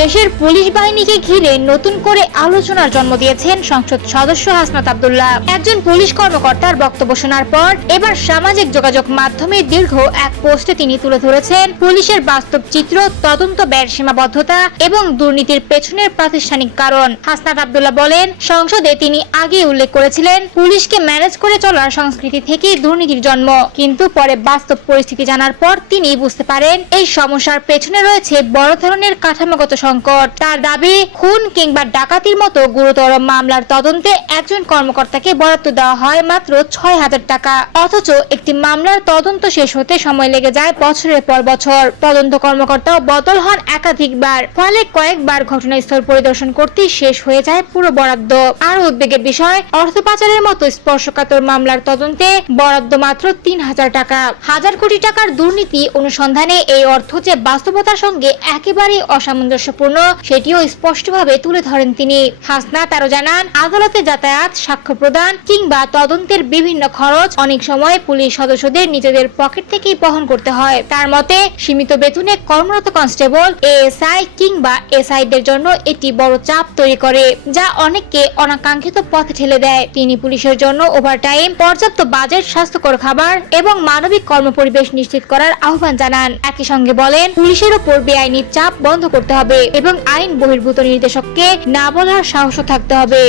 দেশের পুলিশ বাহিনীকে ঘিরে নতুন করে আলোচনার জন্ম দিয়েছেন সংসদ সদস্য হাসনাত আব্দুল্লাহ। একজন পুলিশ কর্মকর্তার বক্তব্য শোনার পর এবার সামাজিক যোগাযোগ মাধ্যমে দীর্ঘ এক পোস্টে তিনি তুলে ধরেছেন পুলিশের বাস্তব চিত্র, তদন্ত ব্যয়ের সীমাবদ্ধতা এবং দুর্নীতির পেছনের প্রাতিষ্ঠানিক কারণ। হাসনাত আব্দুল্লাহ বলেন, সংসদে তিনি আগে উল্লেখ করেছিলেন পুলিশকে ম্যানেজ করে চলার সংস্কৃতি থেকেই দুর্নীতির জন্ম, কিন্তু পরে বাস্তব পরিস্থিতি জানার পর তিনি বুঝতে পারেন এই সমস্যার পেছনে রয়েছে বড় ধরনের কাঠামোগত সংকট। তার দাবি, খুন কিংবা ডাকাতির মতো গুরুতর মামলার তদন্তে একজন কর্মকর্তাকে বরাদ্দ দেওয়া হয় মাত্র ৬,০০০ টাকা, অথচ একটি মামলার তদন্ত শেষ হতে সময় লেগে যায় বছরের পর বছর। তদন্ত কর্মকর্তাও বদল হন একাধিকবার, ফলে কয়েকবার ঘটনাস্থল পরিদর্শন করতেই শেষ হয়ে যায় পুরো বরাদ্দ। আর উদ্বেগের বিষয়, অর্থ পাচারের মতো স্পর্শকাতর মামলার তদন্তে বরাদ্দ মাত্র ৩,০০০ টাকা। হাজার কোটি টাকার দুর্নীতি অনুসন্ধানে এই অর্থ যে বাস্তবতার সঙ্গে একেবারেই অসামঞ্জস্যপূর্ণ, সেটিও স্পষ্টভাবে তুলে ধরেন তিনি। হাসনাত আরো জানান, আদালতে যাতায়াত, সাক্ষ্য প্রদান কিংবা তদন্তের বিভিন্ন খরচ অনেক সময় পুলিশ সদস্যদের নিজেদের পকেট থেকেই বহন করতে হয়। তার মতে, সীমিত বেতনে কর্মরত কনস্টেবল, এএসআই কিংবা এসআইদের জন্য এটি বড় চাপ তৈরি করে, যা অনেককে অনাকাঙ্ক্ষিত পথে ঠেলে দেয়। তিনি পুলিশের জন্য ওভারটাইম, পর্যাপ্ত বাজেট, স্বাস্থ্যকর খাবার এবং মানবিক কর্মপরিবেশ নিশ্চিত করার আহ্বান জানান। একই সঙ্গে বলেন, পুলিশের ওপর বেআইনি চাপ বন্ধ করতে হবে এবং আইন বহির্ভূত নির্দেশককে না বলার সাহসও থাকতে হবে।